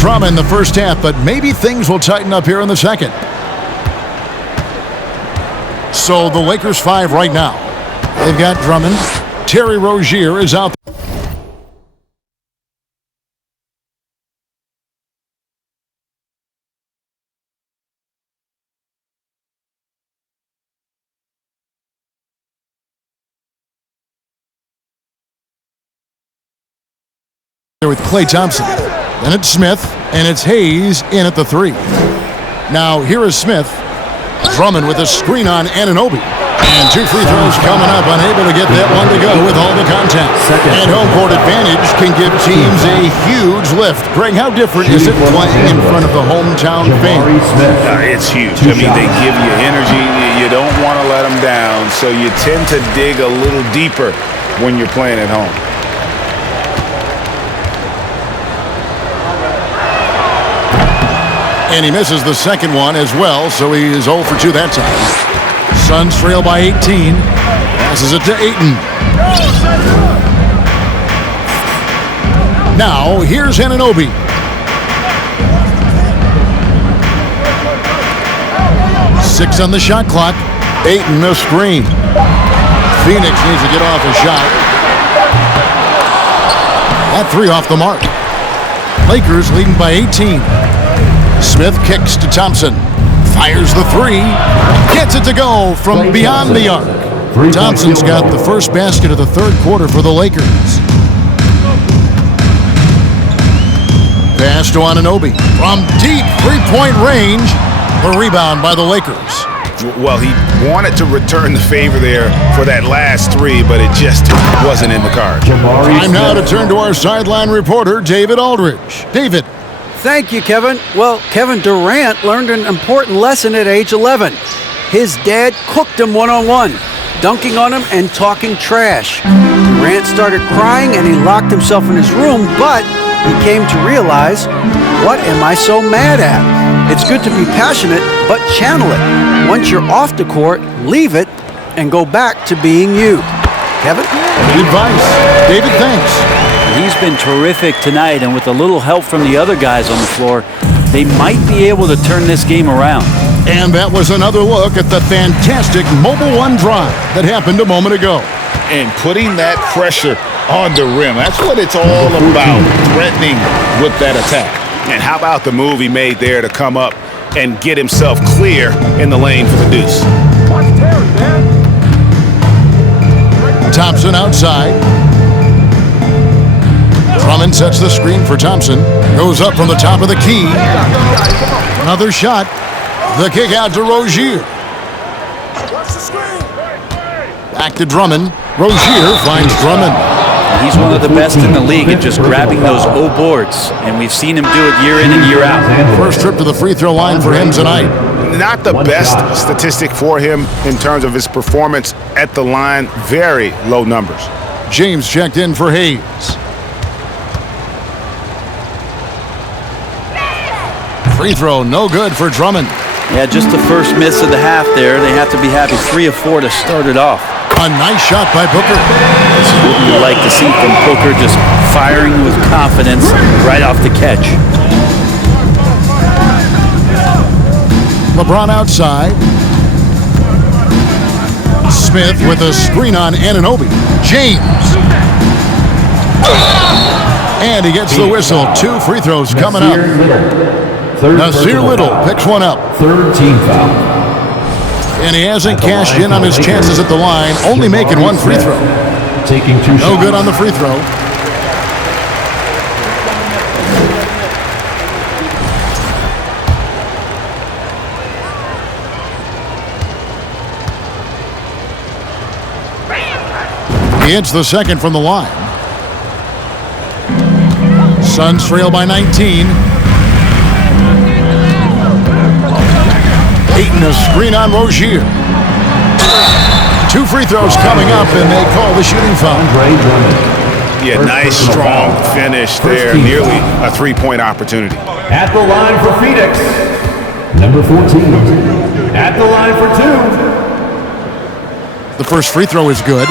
drama in the first half, but maybe things will tighten up here in the second. So the Lakers 5 right now. They've got Drummond. Terry Rozier is out there with Klay Thompson. Then it's Smith, and it's Hayes in at the 3. Now here is Smith. Drummond with a screen on Anunoby. And 2 free throws coming up, unable to get that one to go with all the contact. And home court advantage can give teams a huge lift. Greg, how different is it playing in front of the hometown fans? It's huge. I mean, they give you energy. You don't want to let them down, so you tend to dig a little deeper when you're playing at home. And he misses the second one as well, so he is 0 for 2 that time. Suns trail by 18. Passes it to Ayton. Now, here's Anunoby. Six on the shot clock. Ayton, a screen. Phoenix needs to get off a shot. That 3 off the mark. Lakers leading by 18. Smith kicks to Thompson. Fires the 3. Gets it to go from beyond the arc. Thompson's got the first basket of the third quarter for the Lakers. Pass to Anunoby. From deep three-point range. The rebound by the Lakers. Well, he wanted to return the favor there for that last 3, but it just wasn't in the cards. Time now to turn to our sideline reporter, David Aldridge. David. Thank you, Kevin. Well, Kevin Durant learned an important lesson at age 11. His dad cooked him one-on-one, dunking on him and talking trash. Durant started crying and he locked himself in his room, but he came to realize, what am I so mad at? It's good to be passionate, but channel it. Once you're off the court, leave it and go back to being you. Kevin? Good advice. David, thanks. He's been terrific tonight, and with a little help from the other guys on the floor, they might be able to turn this game around. And that was another look at the fantastic Mobile One drive that happened a moment ago. And putting that pressure on the rim, that's what it's all about, threatening with that attack. And how about the move he made there to come up and get himself clear in the lane for the deuce. Thompson outside. Drummond sets the screen for Thompson. Goes up from the top of the key. Another shot. The kick out to Rozier. Back to Drummond. Rozier finds Drummond. He's one of the best in the league at just grabbing those O boards, and we've seen him do it year in and year out. First trip to the free throw line for him tonight. Not the best statistic for him in terms of his performance at the line. Very low numbers. James checked in for Hayes. Free throw, no good for Drummond. Yeah, just the first miss of the half there. They have to be happy. 3 of 4 to start it off. A nice shot by Booker. This is what you like to see from Booker, just firing with confidence right off the catch. LeBron outside. Smith with a screen on Anunoby. James. And he gets the whistle. 2 free throws coming up. Nasir Little picks one up. Third team foul. And he hasn't cashed in on his chances at the line, only making 1 free throw. Taking 2 shots. No good on the free throw. He hits the second from the line. Suns trail by 19. Ayton a screen on Rozier. 2 free throws coming up, and they call the shooting foul. Yeah, nice, strong finish there. Nearly a 3-point opportunity. At the line for Phoenix, number 14. At the line for 2. The first free throw is good.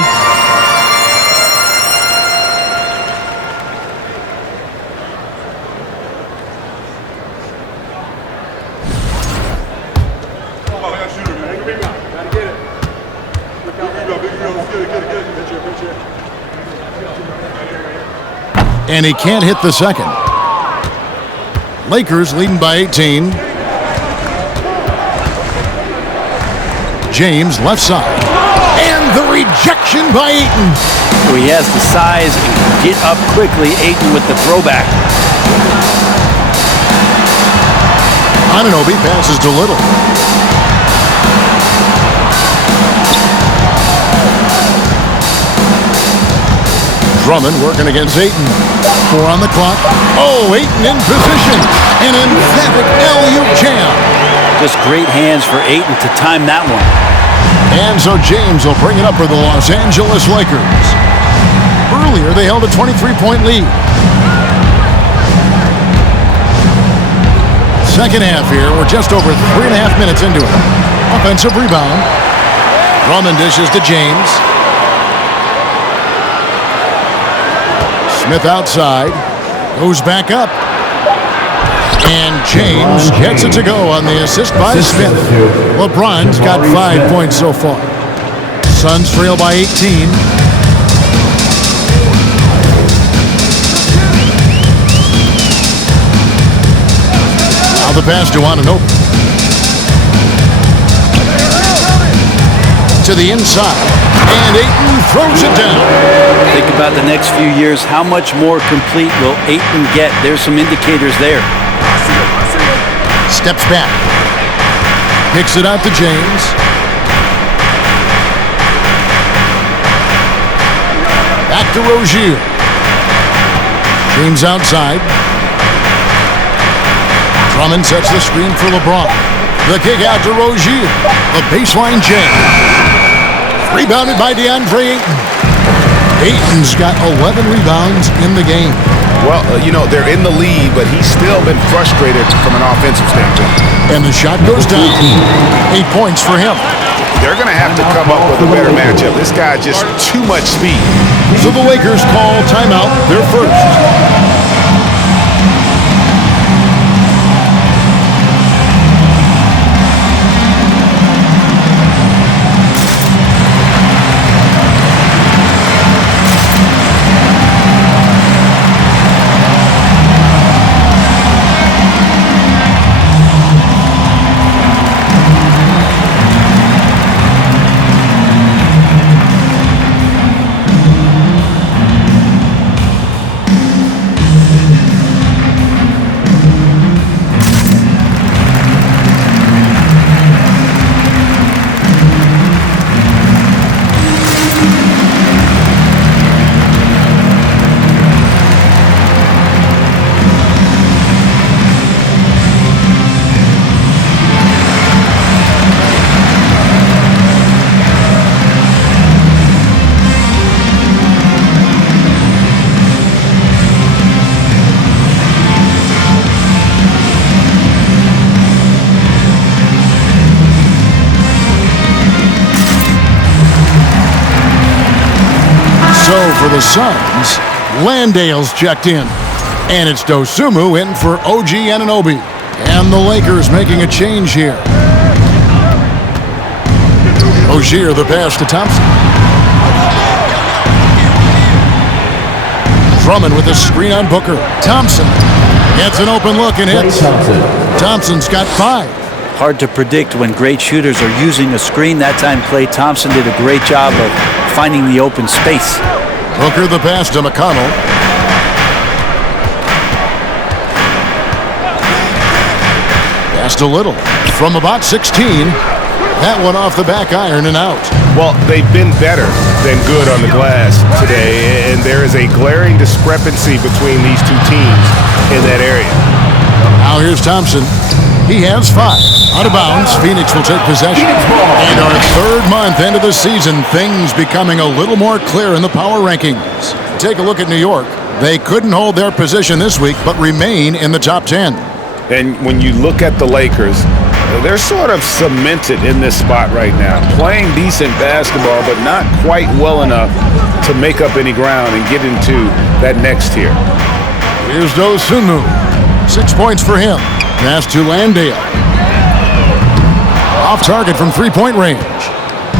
and he can't hit the second. Lakers leading by 18. James left side. And the rejection by Ayton. So he has the size and can get up quickly. Ayton with the throwback. Anunoby passes to Little. Drummond working against Ayton. 4 on the clock. Oh, Ayton in position. An emphatic alley-oop jam. Just great hands for Ayton to time that one. And so James will bring it up for the Los Angeles Lakers. Earlier, they held a 23-point lead. Second half here, we're just over 3.5 minutes into it. Offensive rebound. Drummond dishes to James. Smith outside. Goes back up. And James gets it to go on the assist by Smith. LeBron's got 5 points so far. Suns trail by 18. Now the pass to Anunoby. To the inside. And Ayton throws it down. Think about the next few years. How much more complete will Ayton get? There's some indicators there. Steps back. Kicks it out to James. Back to Rozier. James outside. Drummond sets the screen for LeBron. The kick out to Rozier. The baseline jam. Rebounded by DeAndre Ayton. Ayton's got 11 rebounds in the game. Well, they're in the lead, but he's still been frustrated from an offensive standpoint. And the shot goes down. 8 points for him. They're going to have to come up with a better matchup. This guy just too much speed. So the Lakers call timeout, their first. So for the Suns, Landale's checked in. And it's Dosunmu in for OG Anunoby. And the Lakers making a change here. Rozier the pass to Thompson. Drummond with a screen on Booker. Thompson gets an open look and hits. Thompson's got 5. Hard to predict when great shooters are using a screen. That time, Klay Thompson did a great job of finding the open space. Booker the pass to McConnell. Pass to Little from about 16. That one off the back iron and out. Well, they've been better than good on the glass today, and there is a glaring discrepancy between these two teams in that area. Now here's Thompson. He has 5. Out of bounds, Phoenix will take possession. And our third month into the season, things becoming a little more clear in the power rankings. Take a look at New York. They couldn't hold their position this week, but remain in the top 10. And when you look at the Lakers, they're sort of cemented in this spot right now. Playing decent basketball, but not quite well enough to make up any ground and get into that next tier. Here's Dosunmu. 6 points for him. Pass to Landale. Off target from three-point range.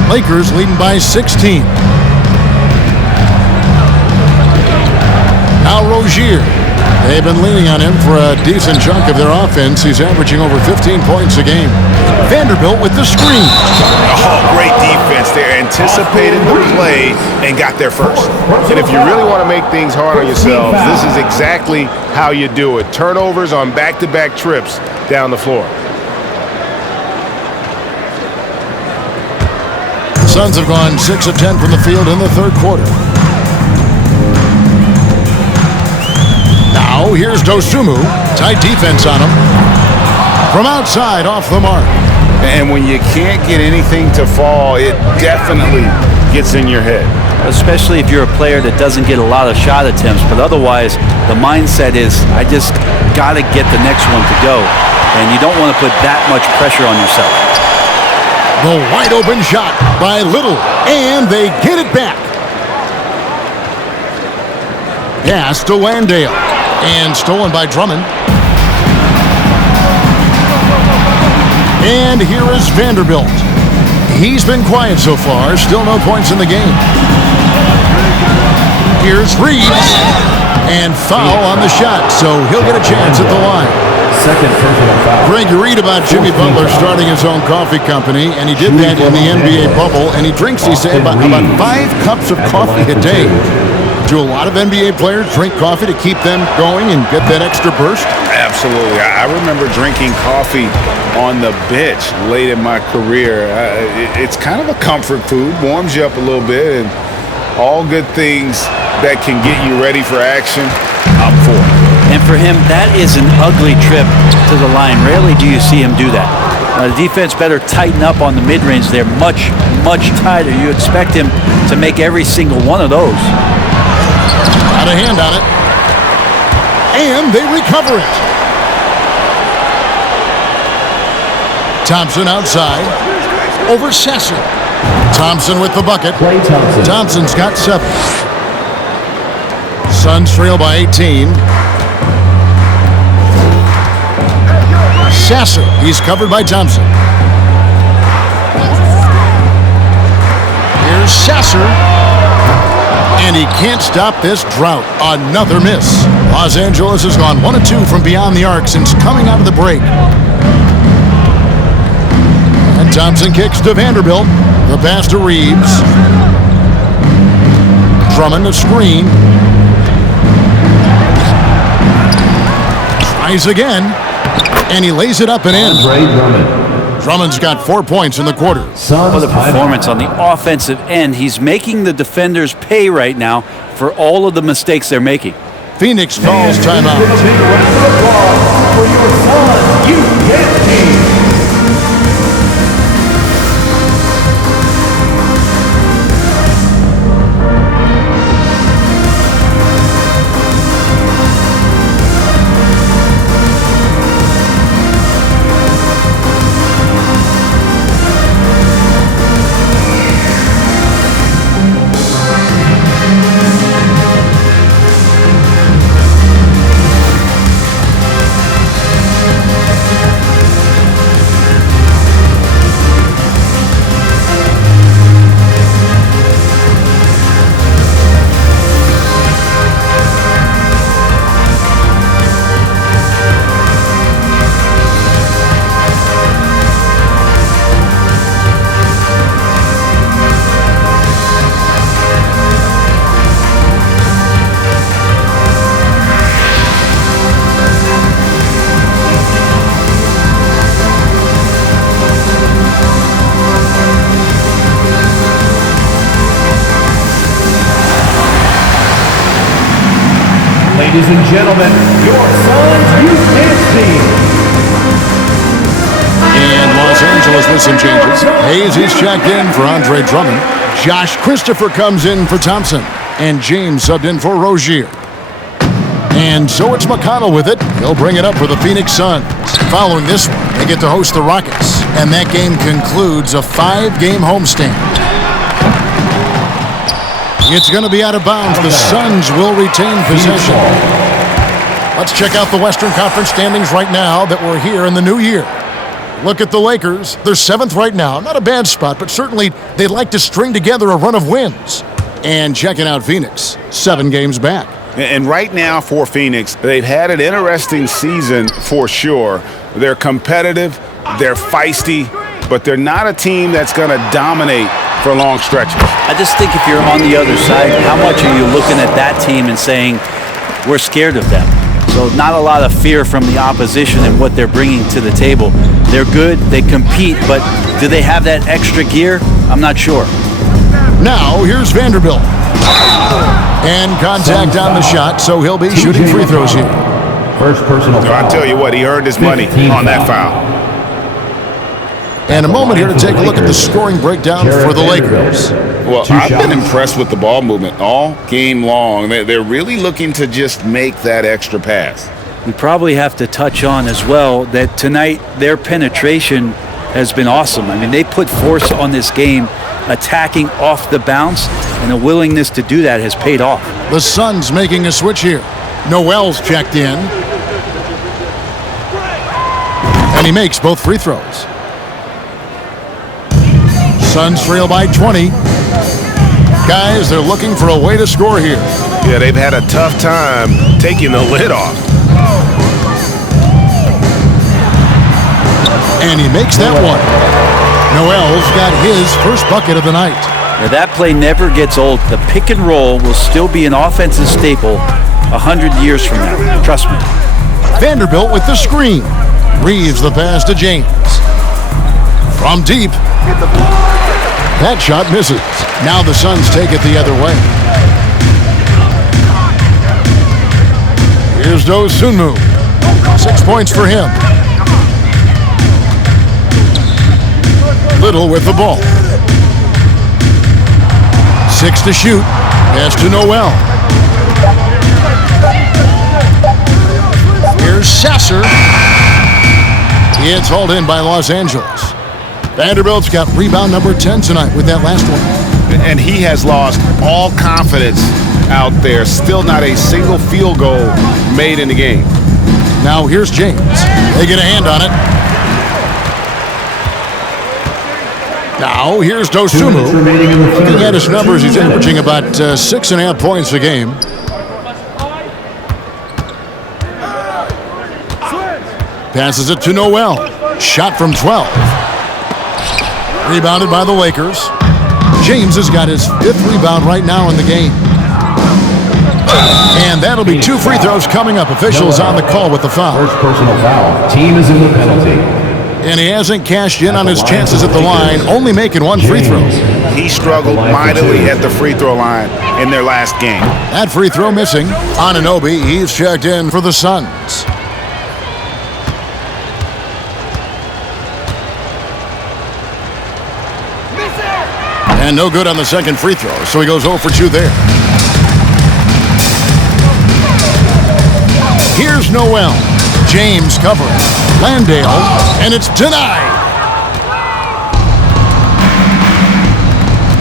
Lakers leading by 16. Now Rozier. They've been leaning on him for a decent chunk of their offense. He's averaging over 15 points a game. Vanderbilt with the screen. Oh, great defense there. Anticipated the play and got there first. And if you really want to make things hard on yourselves, this is exactly how you do it. Turnovers on back-to-back trips down the floor. The Suns have gone 6 of 10 from the field in the third quarter. Now, here's Dosunmu. Tight defense on him. From outside, off the mark. And when you can't get anything to fall, it definitely gets in your head. Especially if you're a player that doesn't get a lot of shot attempts. But otherwise, the mindset is, I just got to get the next one to go. And you don't want to put that much pressure on yourself. The wide open shot by Little. And they get it back. Pass to Landale. And stolen by Drummond. And here is Vanderbilt. He's been quiet so far. Still no points in the game. Here's Reeves. And foul on the shot, so he'll get a chance at the line. Second personal foul. Greg, you read about Jimmy Butler starting his own coffee company, and he did that in the NBA bubble, and he drinks, he said, about 5 cups of coffee a day. Do a lot of NBA players drink coffee to keep them going and get that extra burst? Absolutely. I remember drinking coffee on the bench late in my career. It's kind of a comfort food, warms you up a little bit, and all good things that can get you ready for action, I'm for it. And for him, that is an ugly trip to the line. Rarely do you see him do that. The defense better tighten up on the mid-range. They're much, much tighter. You expect him to make every single one of those. Got a hand on it. And they recover it. Thompson outside. Over Sasser. Thompson with the bucket. Klay Thompson. Thompson's got 7. Suns trail by 18. Sasser. He's covered by Thompson. Here's Sasser. And he can't stop this drought. Another miss. Los Angeles has gone 1 of 2 from beyond the arc since coming out of the break. And Thompson kicks to Vanderbilt. The pass to Reeves. Drummond a screen. Tries again. And he lays it up and in. Drummond's got 4 points in the quarter. What a performance on the offensive end. He's making the defenders pay right now for all of the mistakes they're making. Phoenix calls timeout. For your Suns youth team. Ladies and gentlemen, your Suns youth dance team. And Los Angeles with some changes. Hayes is checked in for Andre Drummond. Josh Christopher comes in for Thompson. And James subbed in for Rozier. And so it's McConnell with it. He'll bring it up for the Phoenix Suns. Following this one, they get to host the Rockets. And that game concludes a 5-game homestand. It's going to be out of bounds. The Suns will retain possession. Let's check out the Western Conference standings right now that we're here in the new year. Look at the Lakers. They're 7th right now. Not a bad spot, but certainly they'd like to string together a run of wins. And checking out Phoenix, 7 games back. And right now for Phoenix, they've had an interesting season for sure. They're competitive, they're feisty, but they're not a team that's going to dominate for long stretches. I just think if you're on the other side, how much are you looking at that team and saying, we're scared of them? So not a lot of fear from the opposition and what they're bringing to the table. They're good, they compete, but do they have that extra gear? I'm not sure. Now, here's Vanderbilt. And contact on the shot, so he'll be shooting free throws here. First personal foul. I'll tell you what, he earned his money on that foul. And a moment here to take a look at the scoring breakdown for the Lakers. Well, I've been impressed with the ball movement all game long. They're really looking to just make that extra pass. We probably have to touch on as well that tonight their penetration has been awesome. I mean, they put force on this game, attacking off the bounce, and the willingness to do that has paid off. The Suns making a switch here. Noel's checked in. And he makes both free throws. Suns trail by 20. Guys, they're looking for a way to score here. Yeah, they've had a tough time taking the lid off. And he makes that one. Noel's got his first bucket of the night. Now that play never gets old. The pick and roll will still be an offensive staple 100 years from now. Trust me. Vanderbilt with the screen. Reeves the pass to James. From deep. That shot misses. Now the Suns take it the other way. Here's Dosunmu. 6 points for him. Little with the ball. 6 to shoot. Pass to Noel. Here's Sasser. It's hauled in by Los Angeles. Vanderbilt's got rebound number 10 tonight with that last one. And he has lost all confidence out there. Still not a single field goal made in the game. Now here's James. They get a hand on it. Now here's Dosunmu. Looking at his numbers, he's averaging about 6.5 points a game. Passes it to Noel. Shot from 12. Rebounded by the Lakers. James has got his 5th rebound right now in the game. And that'll be 2 free throws coming up. Officials on the call with the foul. First personal foul. Team is in the penalty. And he hasn't cashed in on his chances at the line, only making 1 free throw. He struggled mightily at the free throw line in their last game. That free throw missing. Anunoby, he's checked in for the Suns. And no good on the second free throw, so he goes 0 for 2 there. Here's Noel. James covering. Landale, and it's denied.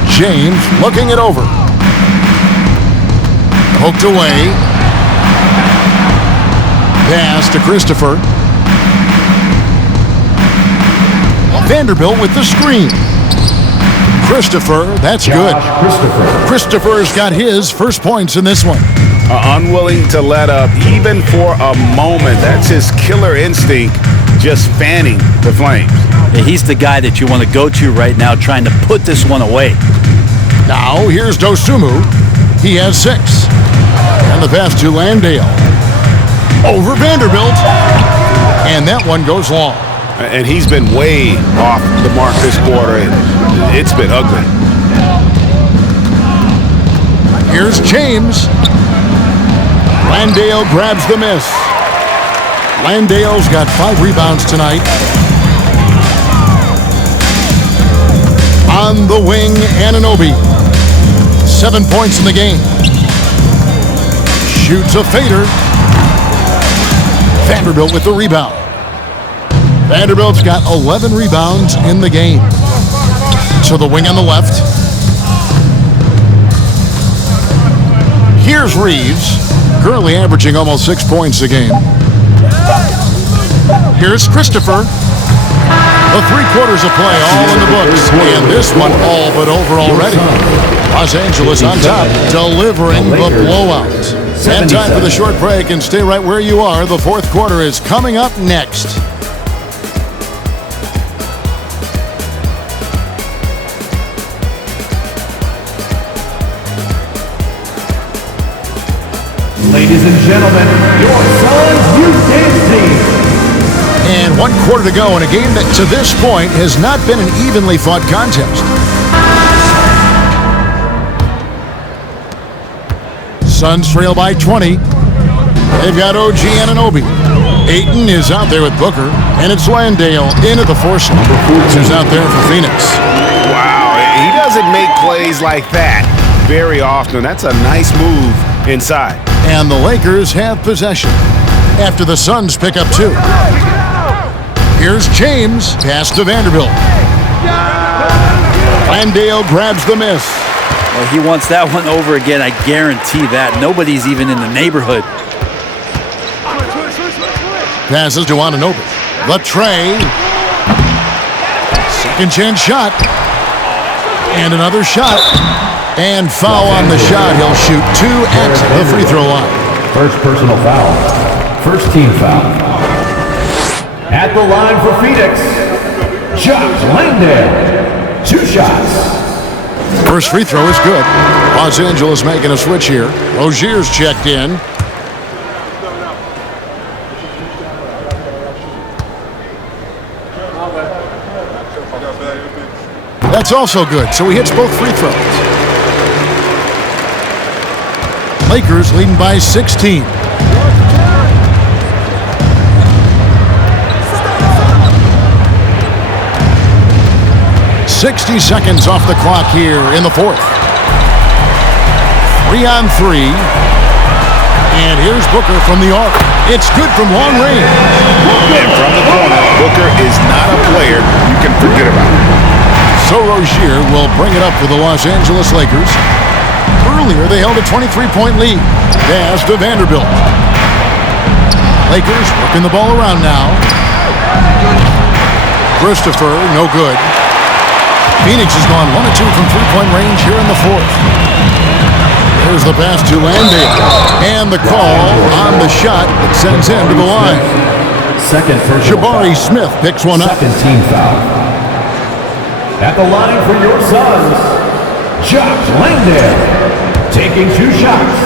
James looking it over. Poked away. Pass to Christopher. Vanderbilt with the screen. Christopher, that's good. Christopher's got his first points in this one. Unwilling to let up even for a moment. That's his killer instinct, just fanning the flames. Yeah, he's the guy that you want to go to right now trying to put this one away. Now here's Dosunmu. He has 6. And the pass to Landale. Over Vanderbilt. And that one goes long. And he's been way off the mark this quarter. It's been ugly. Here's James. Landale grabs the miss. Landale's got 5 rebounds tonight. On the wing, Anunoby. 7 points in the game. Shoots a fader. Vanderbilt with the rebound. Vanderbilt's got 11 rebounds in the game. To the wing on the left. Here's Reeves, currently averaging almost 6 points a game. Here's Christopher. The 3 quarters of play all in the books, and this one all but over already. Los Angeles on top, delivering the blowout. And time for the short break, and stay right where you are. The fourth quarter is coming up next. Ladies and gentlemen, your son's youth dance team. And 1 quarter to go in a game that to this point has not been an evenly fought contest. Suns trail by 20. They've got OG Anunoby. Ayton is out there with Booker, and it's Landale in at the foursome. Who's out there for Phoenix. Wow, he doesn't make plays like that very often. That's a nice move inside. And the Lakers have possession after the Suns pick up 2. Here's James, pass to Vanderbilt. Landale grabs the miss. Well, he wants that one over again, I guarantee that. Nobody's even in the neighborhood. Passes to Anunoby. The tray. Second chance shot. And another shot. And foul on the shot. He'll shoot 2 at the free throw line. First personal foul. First team foul. At the line for Phoenix, Josh Landale. 2 shots. First free throw is good. Los Angeles making a switch here. Rozier's checked in. That's also good, so he hits both free throws. Lakers leading by 16. "60 seconds off the clock here in the fourth. 3 on 3. And here's Booker from the arc. It's good from long range. And from the corner, Booker is not a player you can forget about. So Rozier will bring it up for the Los Angeles Lakers. Earlier, they held a 23-point lead. Pass to Vanderbilt. Lakers working the ball around now. Christopher, no good. Phoenix has gone 1 of 2 from three-point range here in the fourth. There's the pass to Landale. And the call on the shot that sends him to the line. Second personal Jabari foul. Smith picks one up. Second team foul. At the line for your Suns, Josh Landale. Taking 2 shots.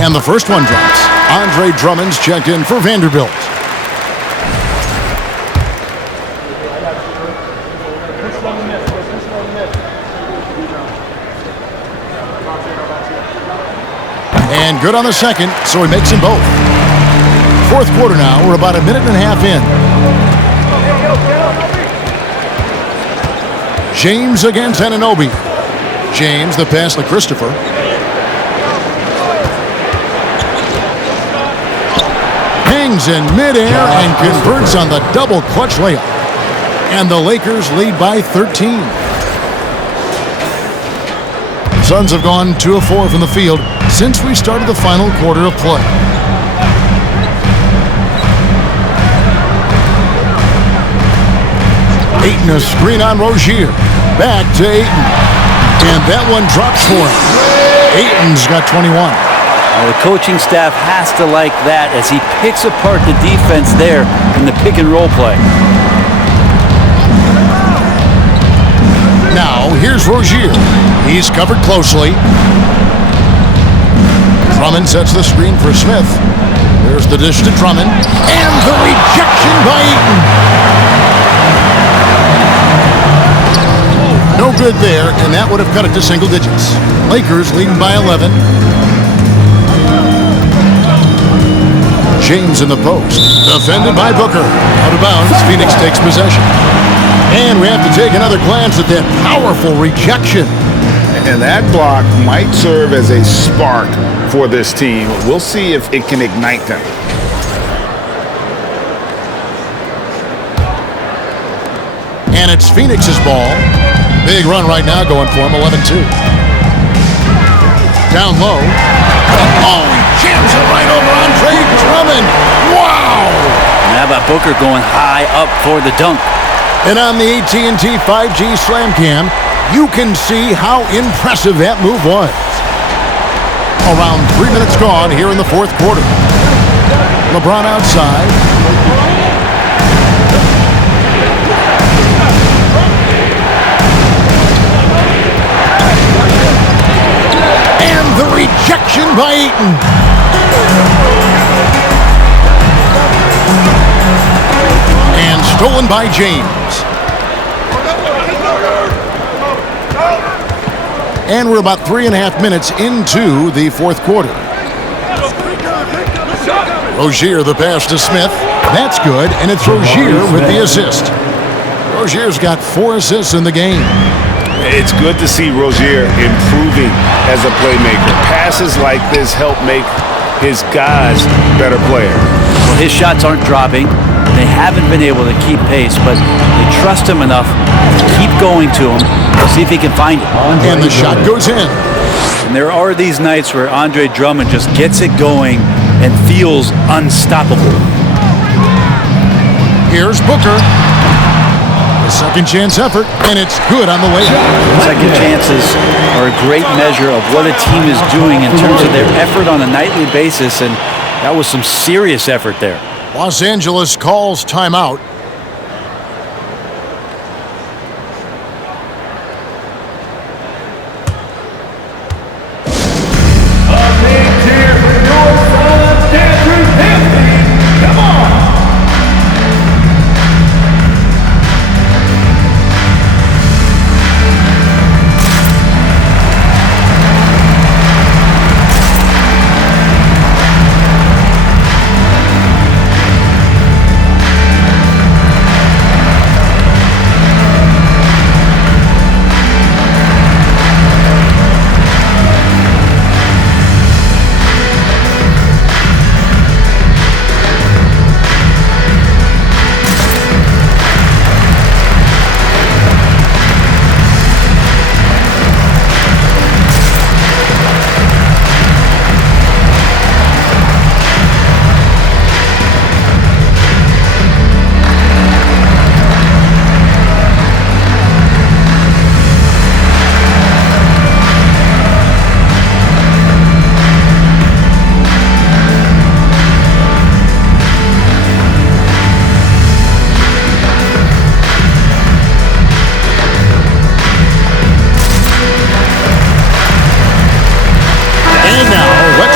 And the first one drops. Andre Drummond's checked in for Vanderbilt. And good on the second, so he makes them both. Fourth quarter now, we're about a minute and a half in. James against Anunoby. James, the pass to Christopher. Hangs in midair and converts on the double clutch layup. And the Lakers lead by 13. Suns have gone 2 of 4 from the field since we started the final quarter of play. Ayton, a screen on Rozier. Back to Ayton. And that one drops for him. Ayton's got 21. Well, the coaching staff has to like that as he picks apart the defense there in the pick and roll play. Now, here's Rozier. He's covered closely. Drummond sets the screen for Smith. There's the dish to Drummond. And the rejection by Ayton. No good there, and that would have cut it to single digits. Lakers leading by 11. James in the post. Defended by Booker. Out of bounds. Phoenix takes possession. And we have to take another glance at that powerful rejection. And that block might serve as a spark for this team. We'll see if it can ignite them. And it's Phoenix's ball. Big run right now going for him, 11-2. Down low. Oh, he jams it right over Andre Drummond. Wow! And how about Booker going high up for the dunk? And on the AT&T 5G Slam Cam, You can see how impressive that move was. Around 3 minutes gone here in the fourth quarter. LeBron outside. And the rejection by Ayton. And stolen by James. And we're about 3.5 minutes into the fourth quarter. Rozier, the pass to Smith. That's good, and it's Rozier with the assist. Rozier's got 4 assists in the game. It's good to see Rozier improving as a playmaker. Passes like this help make his guys better players. Well, his shots aren't dropping. They haven't been able to keep pace, but they trust him enough to keep going to him to see if he can find it. And the shot goes in. And there are these nights where Andre Drummond just gets it going and feels unstoppable. Here's Booker. A second chance effort, and it's good on the way out. Second chances are a great measure of what a team is doing in terms of their effort on a nightly basis, and that was some serious effort there. Los Angeles calls timeout.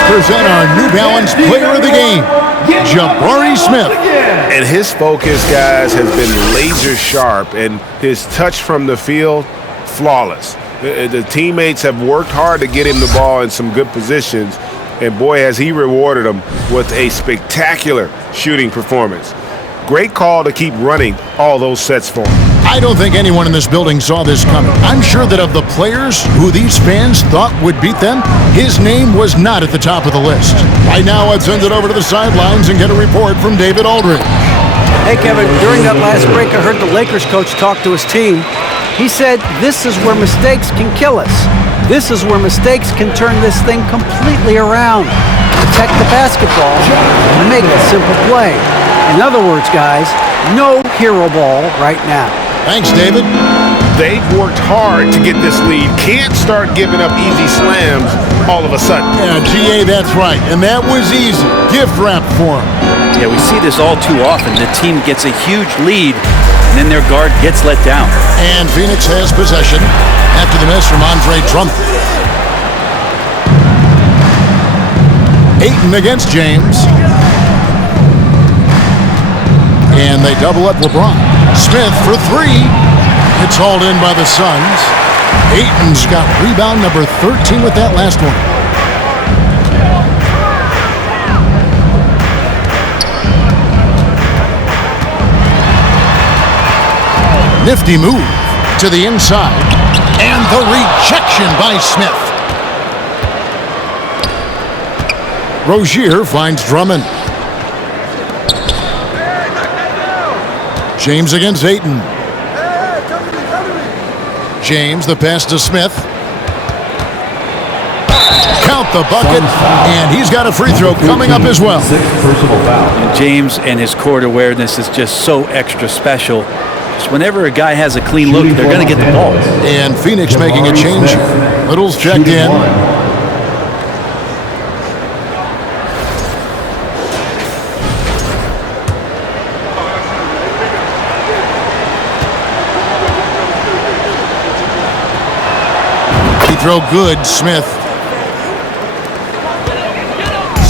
Present our New Balance Player of the Game, B.R.E. Smith. And his focus, guys, has been laser sharp, and his touch from the field, flawless. The teammates have worked hard to get him the ball in some good positions, and boy, has he rewarded them with a spectacular shooting performance. Great call to keep running all those sets for him. I don't think anyone in this building saw this coming. I'm sure that of the players who these fans thought would beat them, his name was not at the top of the list. Right now, let's send it over to the sidelines and get a report from David Aldridge. Hey, Kevin, during that last break, I heard the Lakers coach talk to his team. He said, this is where mistakes can kill us. This is where mistakes can turn this thing completely around. Protect the basketball and make a simple play. In other words, guys, no hero ball right now. Thanks, David. They've worked hard to get this lead. Can't start giving up easy slams all of a sudden. Yeah, GA, that's right. And that was easy. Gift wrap for him. Yeah, we see this all too often. The team gets a huge lead, and then their guard gets let down. And Phoenix has possession after the miss from Andre Drummond. Ayton against James. And they double up LeBron. Smith for 3. It's hauled in by the Suns. Ayton's got rebound number 13 with that last one. Nifty move to the inside. And the rejection by Smith. Rozier finds Drummond. James against Ayton. James, the pass to Smith. Count the bucket, and he's got a free throw coming up as well. And James and his court awareness is just so extra special. So whenever a guy has a clean look, they're going to get the ball. And Phoenix making a change. Little's checked in. Free throw good, Smith.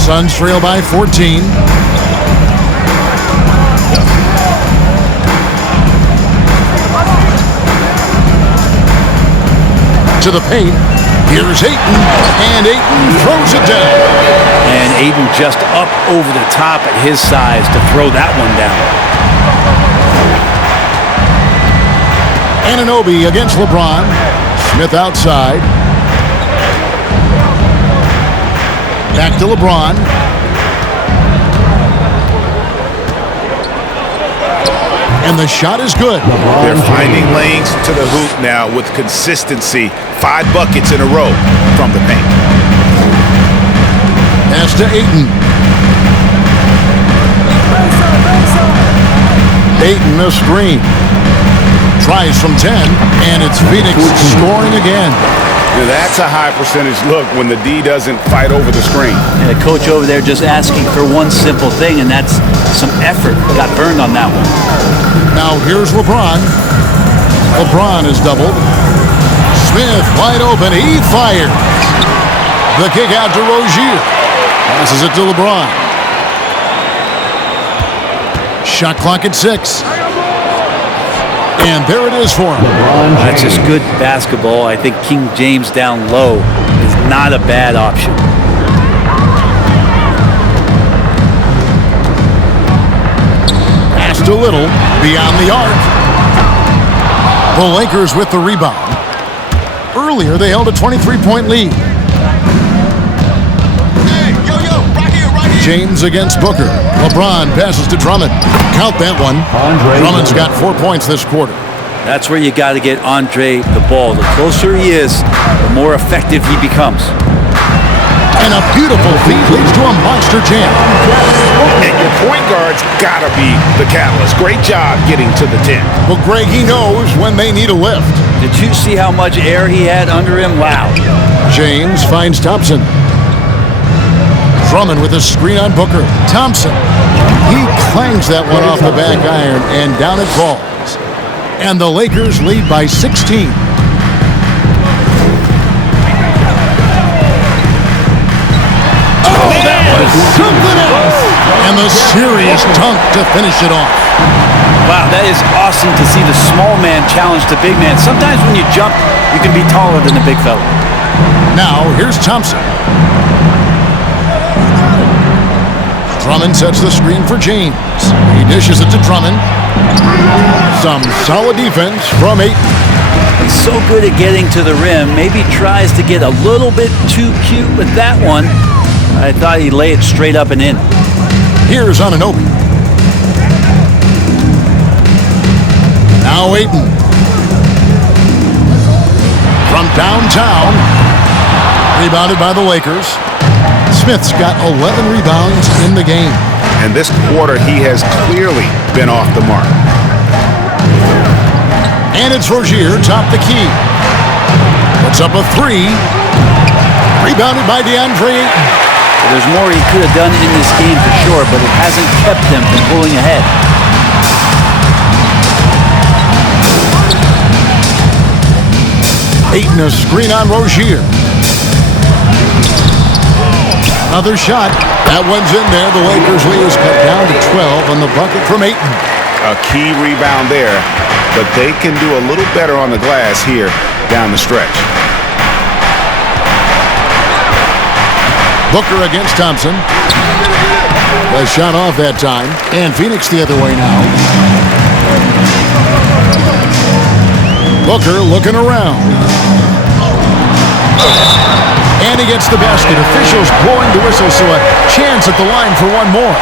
Suns trail by 14. To the paint. Here's Ayton, and Ayton throws it down. And Ayton just up over the top at his size to throw that one down. Anunoby against LeBron. Smith outside. Back to LeBron. And the shot is good. They're finding lanes to the hoop now with consistency. 5 buckets in a row from the paint. Pass to Ayton. Ayton a screen. Tries from 10, and it's Phoenix scoring again. That's a high percentage look when the D doesn't fight over the screen. And the coach over there just asking for one simple thing, and that's some effort. Got burned on that one. Now here's LeBron. LeBron is doubled. Smith wide open. He fires. The kick out to Rozier. Passes it to LeBron. Shot clock at 6. And there it is for him. That's just good basketball. I think King James down low is not a bad option. Pass to Little, beyond the arc. The Lakers with the rebound. Earlier, they held a 23-point lead. James against Booker. LeBron passes to Drummond. Count that one. Drummond's got 4 points this quarter. That's where you got to get Andre the ball. The closer he is, the more effective he becomes. And a beautiful feed leads to a monster jam. And your point guard's got to be the catalyst. Great job getting to the 10. Well, Greg, he knows when they need a lift. Did you see how much air he had under him? Wow. James finds Thompson. Drummond with a screen on Booker. Thompson. He clangs that one off the back iron, and down it falls. And the Lakers lead by 16. Oh, that was something else. And the serious dunk to finish it off. Wow, that is awesome to see the small man challenge the big man. Sometimes when you jump, you can be taller than the big fella. Now, here's Thompson. Drummond sets the screen for James. He dishes it to Drummond. Some solid defense from Ayton. He's so good at getting to the rim. Maybe tries to get a little bit too cute with that one. I thought he'd lay it straight up and in. Here's Anunoby. Now Ayton. From downtown. Rebounded by the Lakers. Smith's got 11 rebounds in the game. And this quarter, he has clearly been off the mark. And it's Rozier, top the key. Puts up a 3. Rebounded by DeAndre Ayton. Well, there's more he could have done in this game for sure, but it hasn't kept them from pulling ahead. Ayton a screen on Rozier. Another shot. That one's in there. The Lakers lead is cut down to 12 on the bucket from Ayton. A key rebound there, but they can do a little better on the glass here down the stretch. Booker against Thompson. A shot off that time. And Phoenix the other way now. Booker looking around. And he gets the basket. Officials blowing the whistle, so a chance at the line for one more.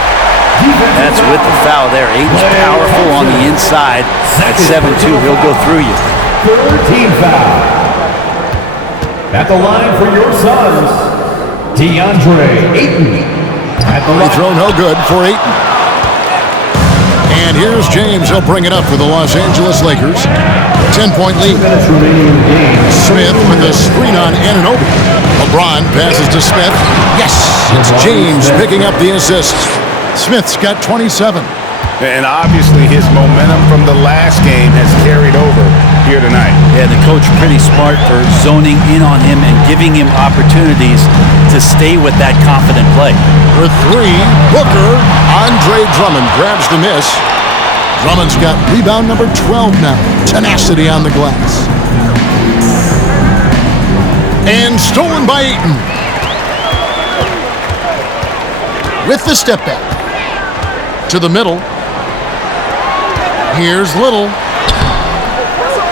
That's with the foul there. Ayton's powerful on the inside. At 7-2, he'll go through you. Third team foul. At the line for your Suns, DeAndre Ayton. At the Free throw no good for Ayton. And here's James. He'll bring it up for the Los Angeles Lakers. 10-point lead. Minutes remaining in the game. Smith with a screen on Anunoby. LeBron passes to Smith. Yes, it's James picking up the assist. Smith's got 27. And obviously his momentum from the last game has carried over here tonight. Yeah, the coach pretty smart for zoning in on him and giving him opportunities to stay with that confident play. For three, Booker. Andre Drummond grabs the miss. Drummond's got rebound number 12 now. Tenacity on the glass. And stolen by Ayton. With the step back. To the middle. Here's Little.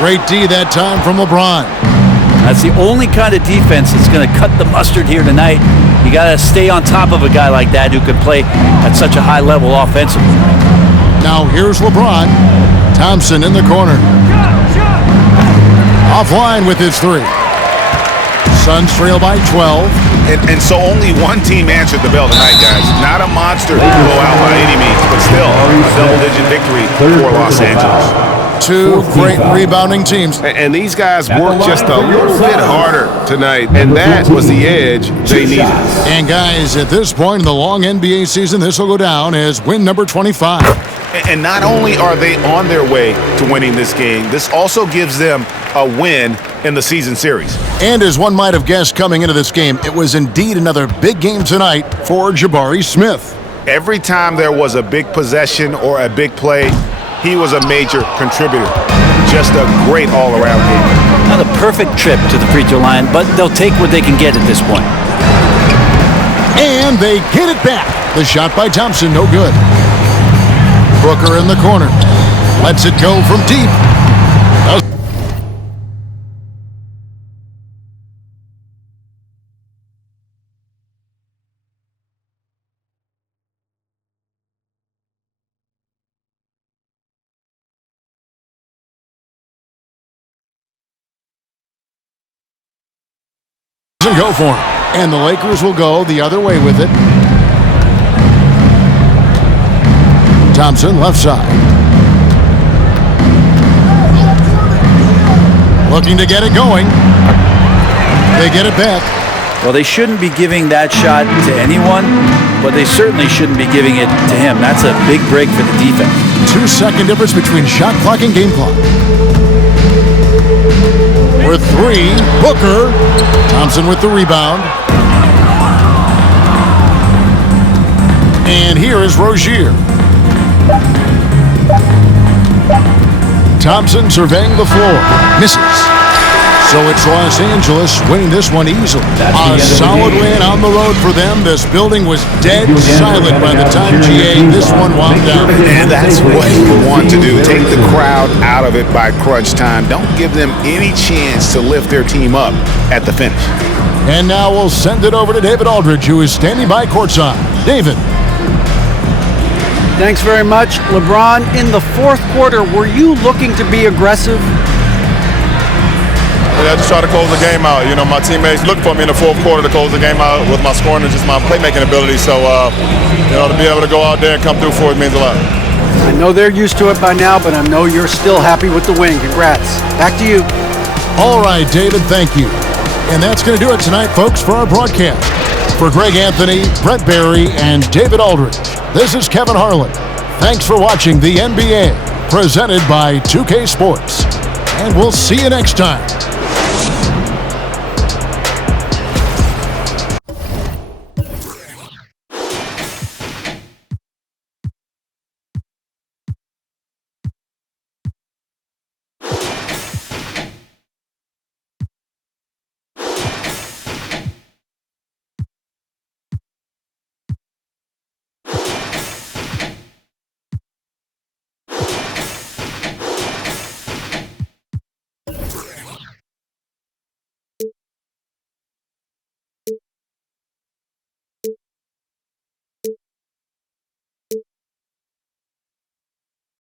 Great D that time from LeBron. That's the only kind of defense that's going to cut the mustard here tonight. You got to stay on top of a guy like that who can play at such a high level offensively. Now here's LeBron. Thompson in the corner. Offline with his three. Suns trail by 12. And so only one team answered the bell tonight, guys. Not a monster blowout by any means, but still a double-digit victory for Los Angeles. Two great rebounding teams. And these guys worked just a little bit harder tonight, and that was the edge they needed. And guys, at this point in the long NBA season, this will go down as win number 25. And not only are they on their way to winning this game, this also gives them a win in the season series. And as one might have guessed coming into this game, it was indeed another big game tonight for B.R.E. Smith. Every time there was a big possession or a big play, he was a major contributor. Just a great all-around game. Not a perfect trip to the free throw line, but they'll take what they can get at this point. And they get it back. The shot by Thompson, no good. Booker in the corner. Lets it go from deep. Doesn't go for him. And the Lakers will go the other way with it. Thompson, left side. Looking to get it going. They get it back. Well, they shouldn't be giving that shot to anyone, but they certainly shouldn't be giving it to him. That's a big break for the defense. 2-second difference between shot clock and game clock. For three, Booker. Thompson with the rebound. And here is Rozier. Thompson surveying the floor. Misses. So it's Los Angeles winning this one easily. A solid win on the road for them. This building was dead silent by the time GA this one wound down. And that's what you want to do. Take the crowd out of it by crunch time. Don't give them any chance to lift their team up at the finish. And now we'll send it over to David Aldridge, who is standing by courtside. David. Thanks very much. LeBron, in the fourth quarter, were you looking to be aggressive? Yeah, I just try to close the game out. You know, my teammates look for me in the fourth quarter to close the game out with my scoring and just my playmaking ability. So, you know, to be able to go out there and come through for it means a lot. I know they're used to it by now, but I know you're still happy with the win. Congrats. Back to you. All right, David, thank you. And that's going to do it tonight, folks, for our broadcast. For Greg Anthony, Brett Barry, and David Aldridge, this is Kevin Harlan. Thanks for watching the NBA, presented by 2K Sports. And we'll see you next time.